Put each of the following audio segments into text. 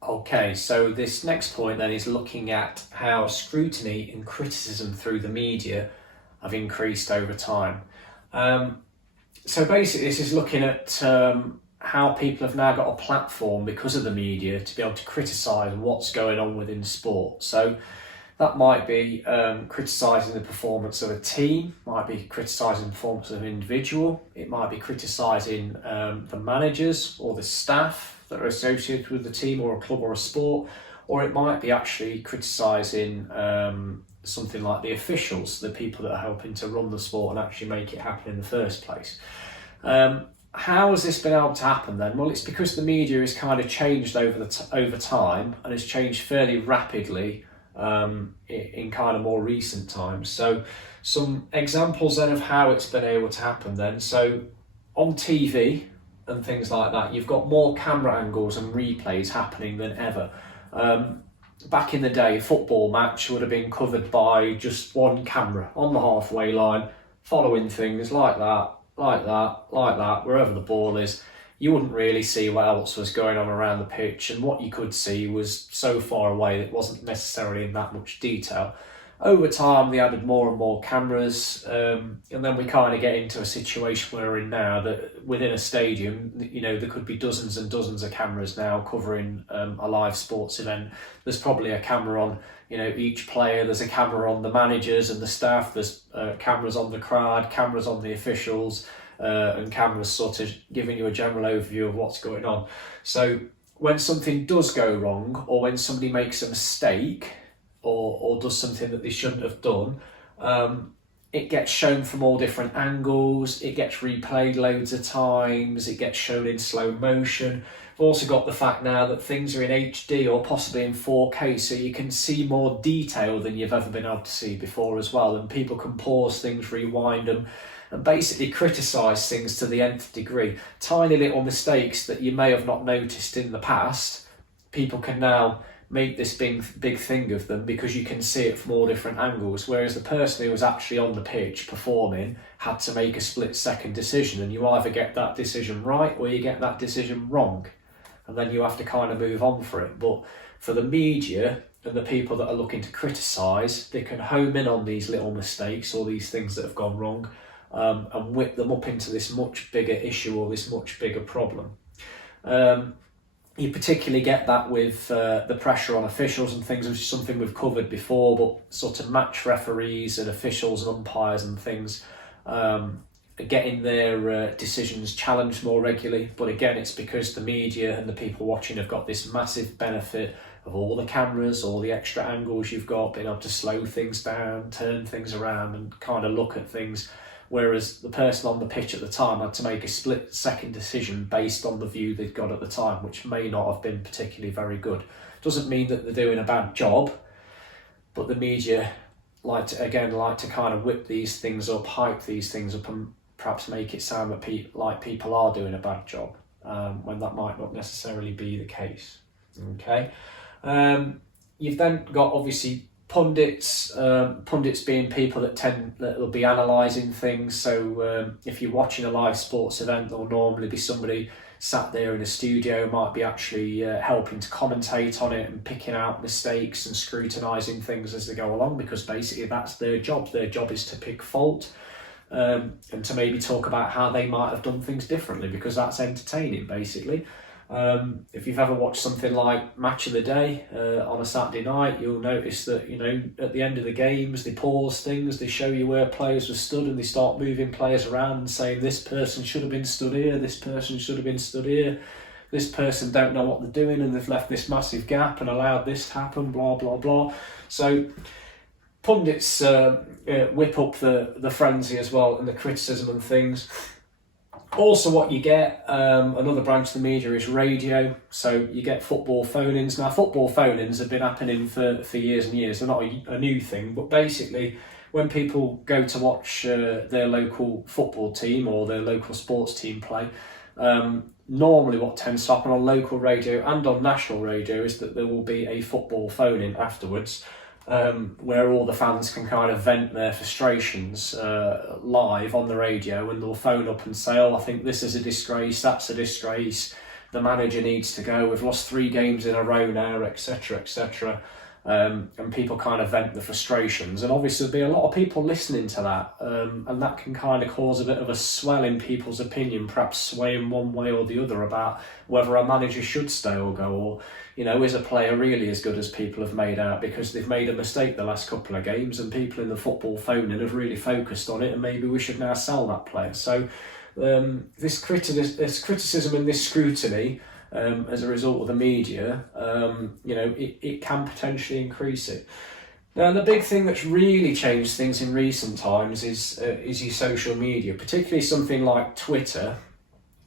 Okay, so this next point then is looking at how scrutiny and criticism through the media have increased over time. Um, so basically, this is looking at how people have now got a platform because of the media to be able to criticise what's going on within sport. So that might be criticising the performance of a team, might be criticising the performance of an individual, it might be criticising the managers or the staff that are associated with the team or a club or a sport, or it might be actually criticising something like the officials, the people that are helping to run the sport and actually make it happen in the first place. How has this been able to happen then? Well, it's because the media has kind of changed over time and has changed fairly rapidly in kind of more recent times. So some examples then of how it's been able to happen then. So on TV and things like that, you've got more camera angles and replays happening than ever. Back in the day, a football match would have been covered by just one camera on the halfway line, following things like that, like that, like that, wherever the ball is. You wouldn't really see what else was going on around the pitch, and what you could see was so far away that it wasn't necessarily in that much detail. Over time, they added more and more cameras, and then we kind of get into a situation where we're in now that within a stadium, you know, there could be dozens and dozens of cameras now covering a live sports event. There's probably a camera on, you know, each player. There's a camera on the managers and the staff. There's cameras on the crowd, cameras on the officials, and cameras sort of giving you a general overview of what's going on. So when something does go wrong, or when somebody makes a mistake, or does something that they shouldn't have done, it gets shown from all different angles, it gets replayed loads of times, it gets shown in slow motion. We've also got the fact now that things are in HD or possibly in 4K, so you can see more detail than you've ever been able to see before as well, and people can pause things, rewind them, and basically criticise things to the nth degree. Tiny little mistakes that you may have not noticed in the past, people can now make this big thing of them because you can see it from all different angles, whereas the person who was actually on the pitch performing had to make a split-second decision, and you either get that decision right or you get that decision wrong, and then you have to kind of move on for it. But for the media and the people that are looking to criticise, they can home in on these little mistakes or these things that have gone wrong, and whip them up into this much bigger issue or this much bigger problem. You particularly get that with the pressure on officials and things, which is something we've covered before, but sort of match referees and officials and umpires and things getting their decisions challenged more regularly. But again, it's because the media and the people watching have got this massive benefit of all the cameras, all the extra angles you've got, being able to slow things down, turn things around and kind of look at things. Whereas the person on the pitch at the time had to make a split-second decision based on the view they'd got at the time, which may not have been particularly very good. Doesn't mean that they're doing a bad job, but the media like to kind of whip these things up, hype these things up, and perhaps make it sound like people are doing a bad job, when that might not necessarily be the case. Okay, you've then got obviously pundits being people that will be analysing things. So if you're watching a live sports event, there'll normally be somebody sat there in a studio, might be actually helping to commentate on it and picking out mistakes and scrutinising things as they go along, because basically that's their job. Their job is to pick fault, and to maybe talk about how they might have done things differently, because that's entertaining basically. If you've ever watched something like Match of the Day on a Saturday night, you'll notice that, you know, at the end of the games they pause things, they show you where players were stood, and they start moving players around and saying this person should have been stood here, this person should have been stood here, this person don't know what they're doing and they've left this massive gap and allowed this to happen, blah blah blah. So pundits whip up the frenzy as well, and the criticism and things. Also, what you get, another branch of the media is radio. So you get football phone-ins. Now, football phone-ins have been happening for years and years. They're not a new thing, but basically when people go to watch their local football team or their local sports team play, normally what tends to happen on local radio and on national radio is that there will be a football phone-in afterwards, where all the fans can kind of vent their frustrations live on the radio, and they'll phone up and say, oh, I think this is a disgrace, that's a disgrace, the manager needs to go, we've lost 3 games in a row now, etc, etc. And people kind of vent the frustrations, and obviously there'll be a lot of people listening to that, and that can kind of cause a bit of a swell in people's opinion, perhaps swaying one way or the other about whether a manager should stay or go, or, you know, is a player really as good as people have made out because they've made a mistake the last couple of games, and people in the football phoning have really focused on it, and maybe we should now sell that player. So this criticism and this scrutiny, as a result of the media, you know, it can potentially increase it. Now, the big thing that's really changed things in recent times is your social media, particularly something like Twitter,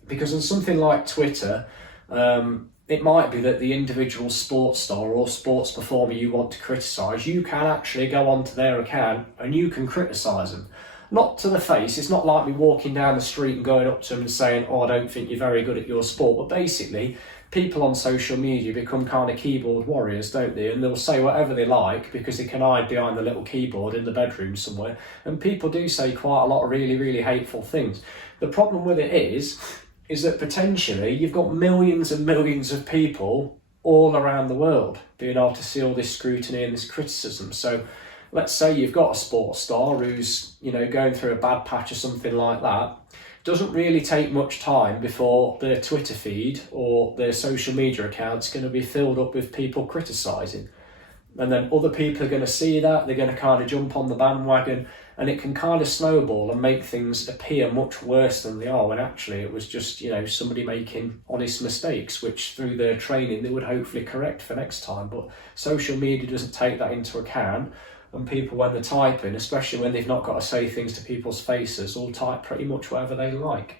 because on something like Twitter, it might be that the individual sports star or sports performer you want to criticise, you can actually go onto their account and you can criticise them. Not to the face, it's not like me walking down the street and going up to them and saying, oh, I don't think you're very good at your sport. But basically, people on social media become kind of keyboard warriors, don't they? And they'll say whatever they like because they can hide behind the little keyboard in the bedroom somewhere. And people do say quite a lot of really, really hateful things. The problem with it is that potentially you've got millions and millions of people all around the world being able to see all this scrutiny and this criticism. So let's say you've got a sports star who's, you know, going through a bad patch or something like that. Doesn't really take much time before their Twitter feed or their social media account's going to be filled up with people criticising. And then other people are going to see that, they're going to kind of jump on the bandwagon, and it can kind of snowball and make things appear much worse than they are, when actually it was just, you know, somebody making honest mistakes, which through their training they would hopefully correct for next time. But social media doesn't take that into account. And people, when they're typing, especially when they've not got to say things to people's faces, will type pretty much whatever they like.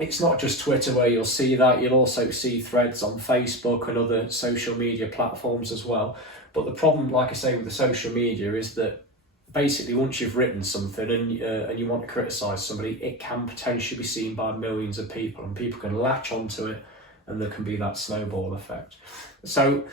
It's not just Twitter where you'll see that, you'll also see threads on Facebook and other social media platforms as well. But the problem, like I say, with the social media is that basically once you've written something and you want to criticise somebody, it can potentially be seen by millions of people, and people can latch onto it, and there can be that snowball effect. So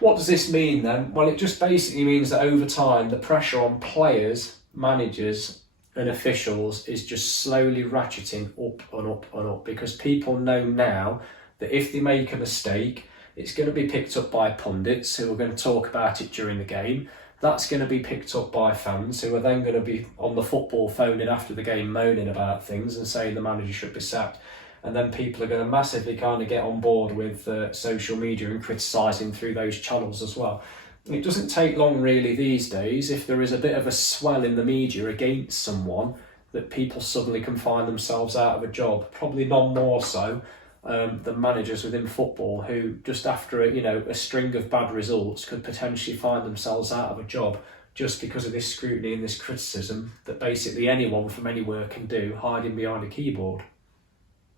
what does this mean then? Well, it just basically means that over time, the pressure on players, managers and officials is just slowly ratcheting up and up and up, because people know now that if they make a mistake, it's going to be picked up by pundits who are going to talk about it during the game. That's going to be picked up by fans who are then going to be on the football phoning after the game moaning about things and saying the manager should be sacked. And then people are going to massively kind of get on board with social media and criticising through those channels as well. And it doesn't take long really these days, if there is a bit of a swell in the media against someone, that people suddenly can find themselves out of a job. Probably none more so than managers within football, who just after a string of bad results could potentially find themselves out of a job just because of this scrutiny and this criticism that basically anyone from anywhere can do, hiding behind a keyboard.